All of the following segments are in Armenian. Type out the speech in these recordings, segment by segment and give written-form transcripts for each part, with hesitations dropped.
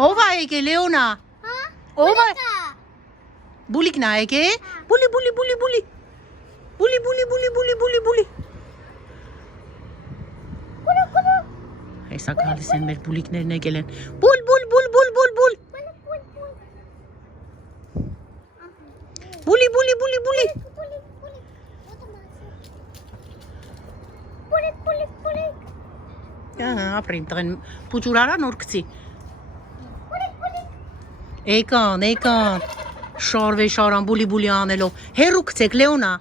Ով է եկել Լեոնա։ Ով է։ Բուլիկն է եկել։ Բուլի։ Հեսա գալիս են մեր բուլիկներն եկել են։ Բուլ։ Բուլի։ Ապրիմ տղեն պուջուրարա նոր կցի։ Էկան, շարան, բուլի անելով։ Հերու կցեք, Լեոնա։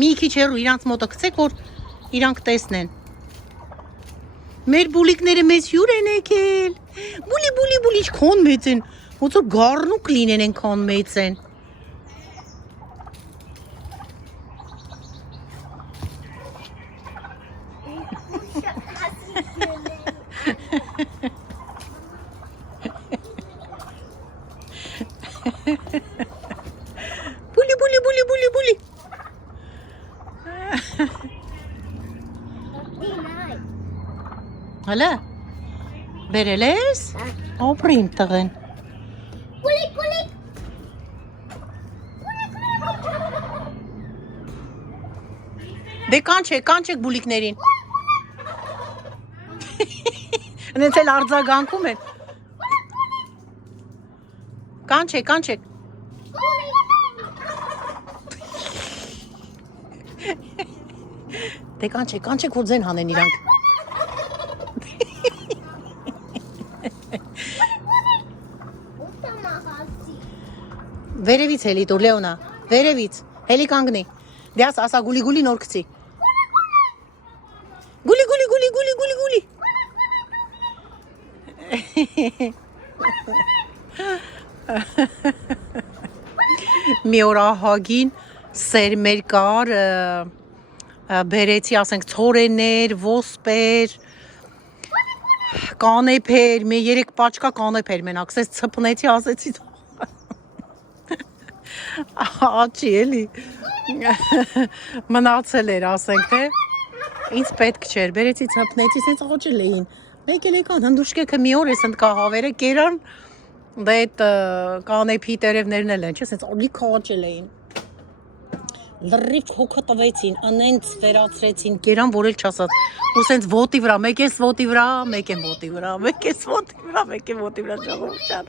Մի քիչ հերու իրանց մոտը կցեք, որ իրանք տեսնեն։ Մեր բուլիկները մեզ հյուր են եկել։ Բուլի, իչքան մեծ են։ Ոնց որ գառնուկ լինեն ենքան մեծ են։ Բուլի։ Հալա, բերել ես, ապրիմ տղեն։ Դե կանչեք բուլիկներին։ Նենց էլ արձագանքում են։ Կանչեք։ Դե կանչեք, որ ձեն հանեն իրանք։ Վերևից հելի տուր, Լեոնա, վերևից, հելի կանգնի, դե ասա գուլի նոր կցի, գուլի, մի օր ահագին սերմեր կար, բերեցի, ասենք, ցորեններ, ոսպեր, կանեփեր, մի 3 պաչկա կանեփեր մենակ, սես ցփնեցի, ասեցի Աչի էլի մնացել էր, ասենք, թե ինձ պետք չէր, բերեցի ցփնեցի, սենց աչել էին, մեկ էլ եկան, հնդուշկեքը մի օր ես ընդկահավերը կերան, դա այդ կանեփի տերևներն էլ են, չէ, սենց ալիք աչել էին, լրիվ հոգը տվեցին, անենց վերացրեցին, կերան, որ էլ չասած, ու սենց ոտի վրա, մեկ ես ոտի վրա, մեկ եմ ոտի վրա, մեկ ես ոտի վրա, ժողովուրդ,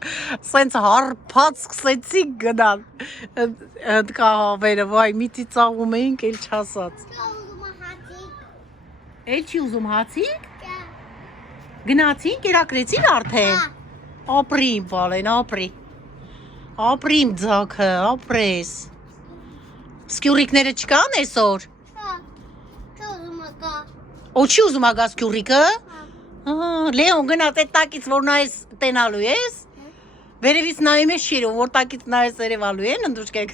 սենց հարփած սկսեցի գնալ, ընդկահավերը, վայ, մի ծիծաղում էինք, էլ չասած։ Էլ չի ուզում հացիկ? Գնացին, կերակրեցին արդեն, ապրիմ բալեն, ապրիմ ձակը, ապրես, սկյուրիկները չկան այսօր։ Ու չի ուզում ագա սկյուրիկը։ Լեոն գնաց այդ տակից որ նայես տենալու ես։ Վերևից նայում ես շիրով, որ տակից նայես երևալու են ընդուշկեք։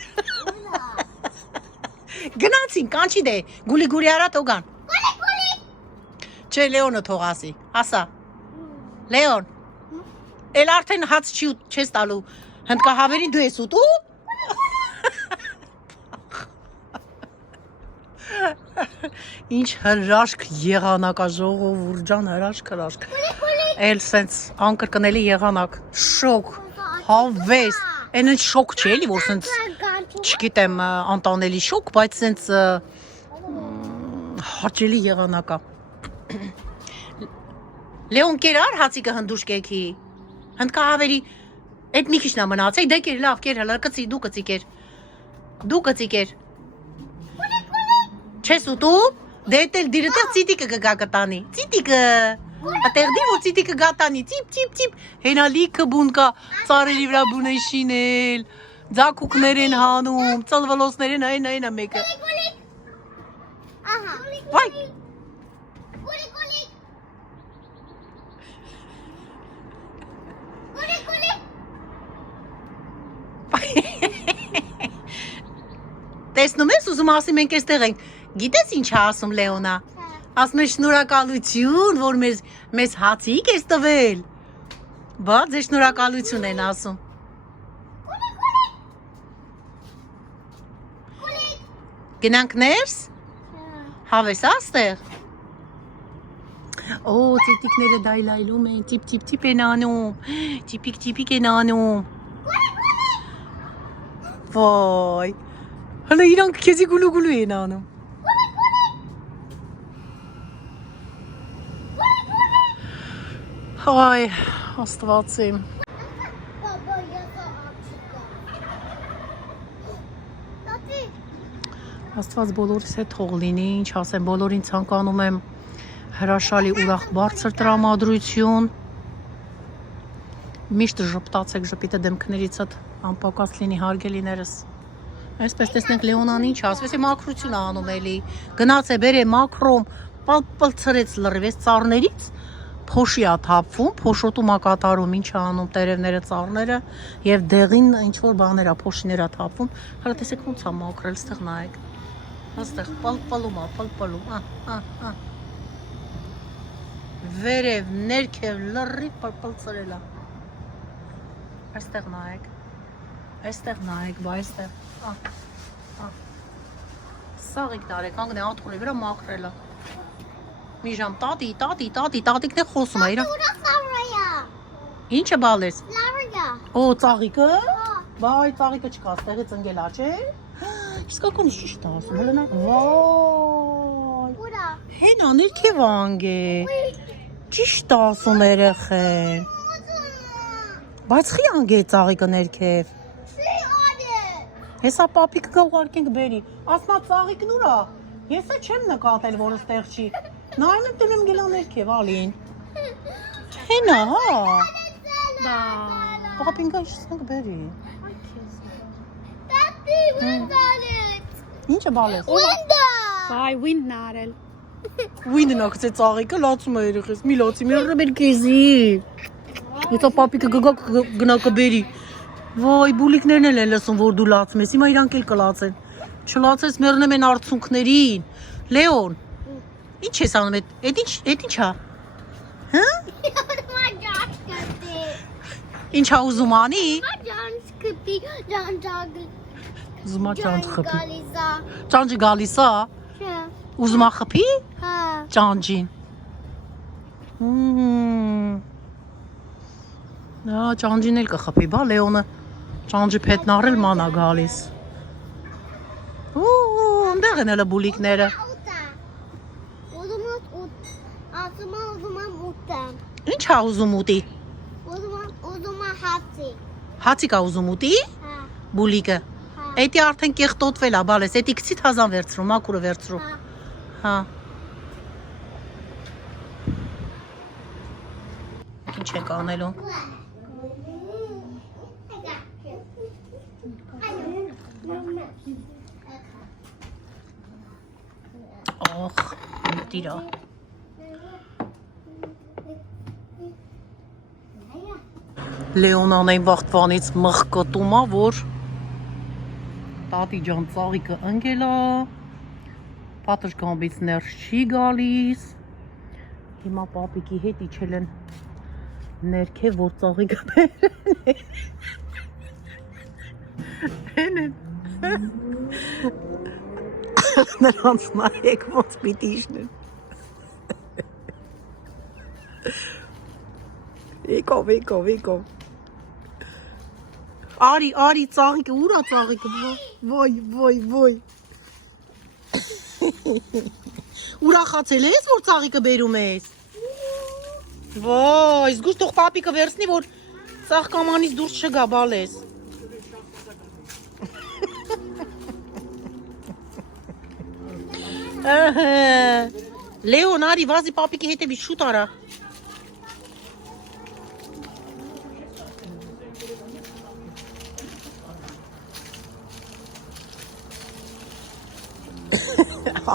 Գնացին, կանչի դե, գուլի արա տոգան։ Չէ, Լեոնը թող ասի, ասա։ Լեոն, էլ արդեն հաց չես տալու, հնդկահավերին դու ես ուտու։ Ինչ հրաշք եղանակա ժողովուրդ ջան, հրաշք էլ սենց անկրկնելի եղանակ, շոկ, հավես, են շոկ չէ էլի, որ սենց չգիտեմ անտանելի շոկ, բայց սենց հաճելի եղանակա։ Լեոն կերար հացիկը հնդուշկեքի, հնդկահավերի, այդ մի քիչնա մնացեք, դե կեր, լավ, կեր, հլա, դու կծի կեր, չես ուտու, դե էլ դիրըտեղ ծիտիկը կգա կտանի, ծիտիկը, ատեղ դի որ ծիտիկը գատանի, ծիպ, հենալիքը բուն կա, ծարերի վրա բուն են շինել, ձակուկներ են հանում, ծլվլոսներ են այն մեկը։ Վայ։ Տեսնում ես, ուզում ասի մենք էստեղ ենք, գիտես ինչ ասում Լեոնա, ասում է շնորհակալություն, որ մեզ հացիկ ես տվել, բա ձեր շնորհակալություն են ասում։ Գնանք ներս, հավես աստեղ, Օ, ծիտիկները դայլայլում են, տիպ են անում, տիպիկ են անում։ Վայ, հələ իրանք քեզի գուլու են անում։ Այ, աստված իմ։ Աստված բոլորիս հետ թող լինի, ինչ ասեմ, բոլորին ցանկանում եմ հրաշալի ուրախ բարձր տրամադրություն։ Միշտ ժպտացեք, ժպիտը դեմքներիցդ անպակաս լինի հարգելիներս։ Այսպես տեսնենք Լեոնան ինչ ասվեց, մաքրություն անում էլի։ Գնաց է բերե մաքրոմ, պլցրեց լրիվ ծառներից, փոշի է թափվում, փոշոտում է կատարում, ինչ անում տերևները, ծառները եւ դեղին ինչ որ բաներ է, փոշիներ է թափվում։ Հələ տեսեք ոնց է մաքրել, ստեղ նայեք։ Աստեղ պլպլում, վերև, ներքև, լրիվ պլպլցրել է։ Այստեղ նայեք, բա այստեղ, սաղիկ նարեք, անգն է ատխունի վրա մաքրել է։ Մի ժամ տատիկն է խոսում է, Ինչը բալես։ Օ, ծաղիկը, բայ ծաղիկը չկա, ստեղից ընգել ա, չէ։ Իսկական ճիշտ է ասում, հələ նա, վայ, հենա ներքև անգե, ճիշտ է ասում երեխեն, բայց խի անգե ծաղիկը ներքև, հեսա պապիկը գա ուղարկենք բերի, ասմա ծաղիկն ուրա, ես է չեմ նկատել, որ ստեղ չի, նայում եմ տնեմ գելա ներքև, ալին, հենա, հա, պապին գա իշսնենք բերի, Ինչը բալես։ Բայ վինդն արել։ Վինդն ակցե ծաղիկը լացում է երեխես, մի լացի, մի ռեբել քեզի։ Յետա պապիկը գնա կբերի։ Վայ, բուլիկներն են լսում, որ դու լացում ես, հիմա իրանք էլ կլացեն։ Չլացես մեռնում են արցունքներին։ Լեոն, ինչ ես անում էդ ինչ է։ Հա? Ինչ է ուզում անի։ Ուզում է ճանճ խփի։ Ճանճը գալիս է։ Ուզում է խփի։ Ճանճին։ Նա ճանճին էլ կխփի, բա Լեոնը ճանճի փետն առել մանա գալիս։ Այնտեղ են հələ բուլիկները։ Ինչ է ուզում ուտի։ Հացի կա ուզում ուտի։ Բուլիկը։ Էդի արդեն կեղտոտվել է, բալես, էդի քցի թազան վերցրու, մաքուրը վերցրու։ Հա։ Ինչ եք անելու։ Ախ, տիրա։ Լեոնան այն վաղտվանից մխկտում է, որ տատի ջան ծաղիկը ընգել է, պատշգամբից ներս չի գալիս, հիմա պապիկի հետ իջել են ներքև, որ ծաղիկը բերեն են, նրանց նայեք ոնց պիտի իջնեն, եկով, Արի, ծաղիկը, ուրա ծաղիկը, ոյ, ուրախացել ես, որ ծաղիկը բերում ես, ոյ, զգուշ թող պապիկը վերցնի, որ ծաղկամանից դուրս չգա, բալես, Լեոն, արի, վազի պապիկի հետևից շուտ արա,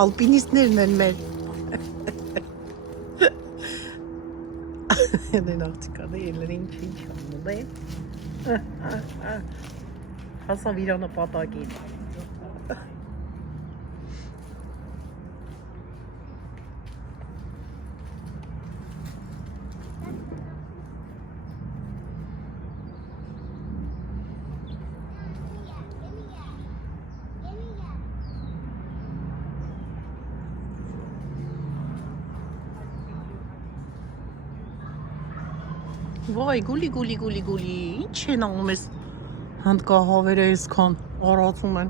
Ալպինիստներն են մեր։ Են աղջիկանը ելեր ինչ անում է։ Հասավ իրանը պատակին։ Վայ, գուլի, ինչ են անում ես հնդկահավերը այսքան արածում են։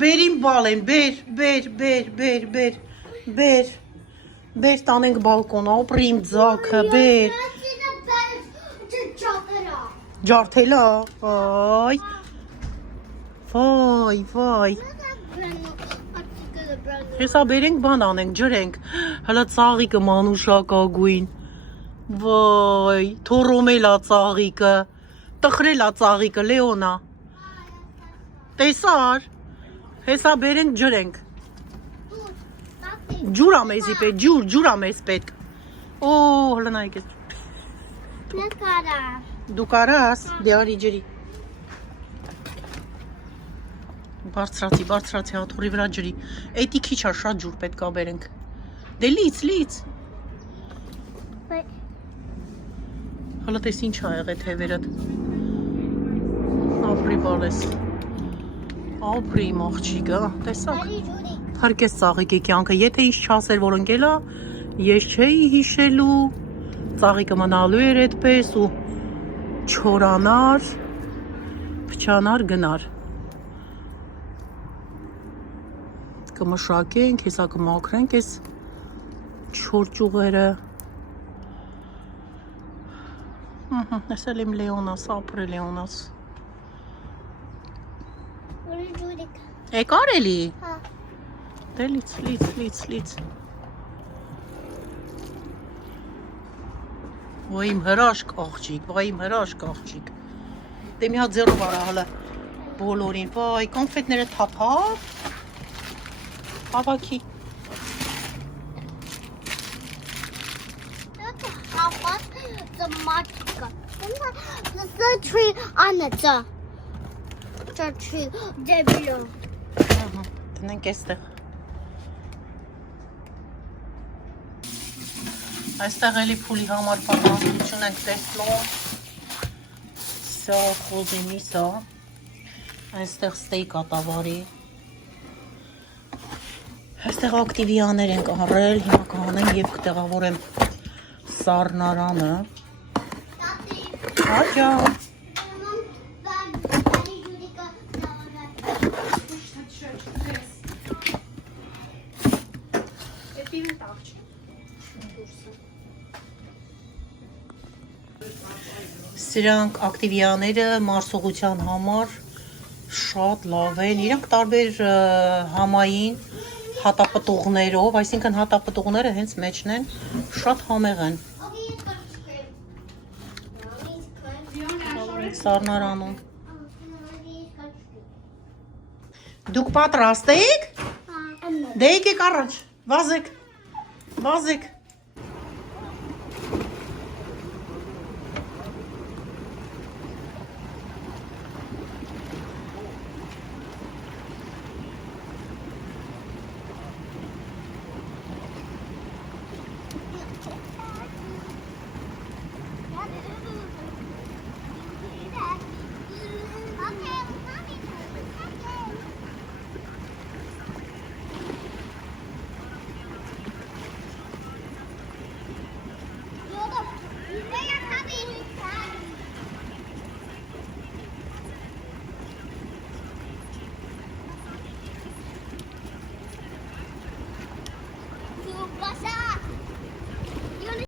Բերին բալեն, բեր տանենք բալկոնա, ապրիմ ձակը, բեր։ Ջարդելա, վայ։ Հեսա բերենք բան անենք, ջրենք, հլա ծաղիկը մանուշակա գույն, վայ, թորոմելա ծաղիկը, տխրելա ծաղիկը, լեոնա, տեսար, հեսա բերենք ջրենք, ջուր ամեզի պետ, ջուր ամեզ պետք, օ, հլա նայք ես, դու կարաս, դե արի ջրի, բարձրացի, հաթորի վրա ջրի, էտի քիչ ա, շատ ջուր պետք ա բերենք, դե լից, հլա տես ինչ ա եղե թևերդ, ապրի բալես, ապրի իմ աղջիկը, տեսակ, հարկես ծաղիկ է կյանքը, եթե ինչ չասեր, որ ընկելա, ես չէի հիշելու, ծաղիկը մնալու էր էդպես ու չորանար, փչանար գնար, կմշակենք, հեսա կմաքրենք ես չոր ճուղերը, Էսել իմ Լեոնաս, ապրե Լեոնաս։ Եկար էլի։ Դե լից։ Վայ իմ հրաշք աղջիկ։ Դե մի հատ ձեռով արա հլը բոլորին, վայ, կոնֆետները թափավ, հավաքի։ The tree on it. The tree there below. Տնենք էստեղ։ Այստեղ էլի փուլի համար պատրաստություն ենք տեսնում։ Սա խոզի միսա։ Այստեղ ստեյք ատավարի։ Այստեղ ակտիվիաներ ենք առել, հիմա կանեմ և կտեղավորեմ սառնարանը։ Աջա։ Սրանք ակտիվիաները մարսողության համար շատ լավ են, իրանք տարբեր համային հատապտուղներով, այսինքն հատապտուղները հենց մեջն են, շատ համեղ են։ Սառնարանում։ Դուք պատրաստ եք։ Դե եկեք առաջ, վազեք։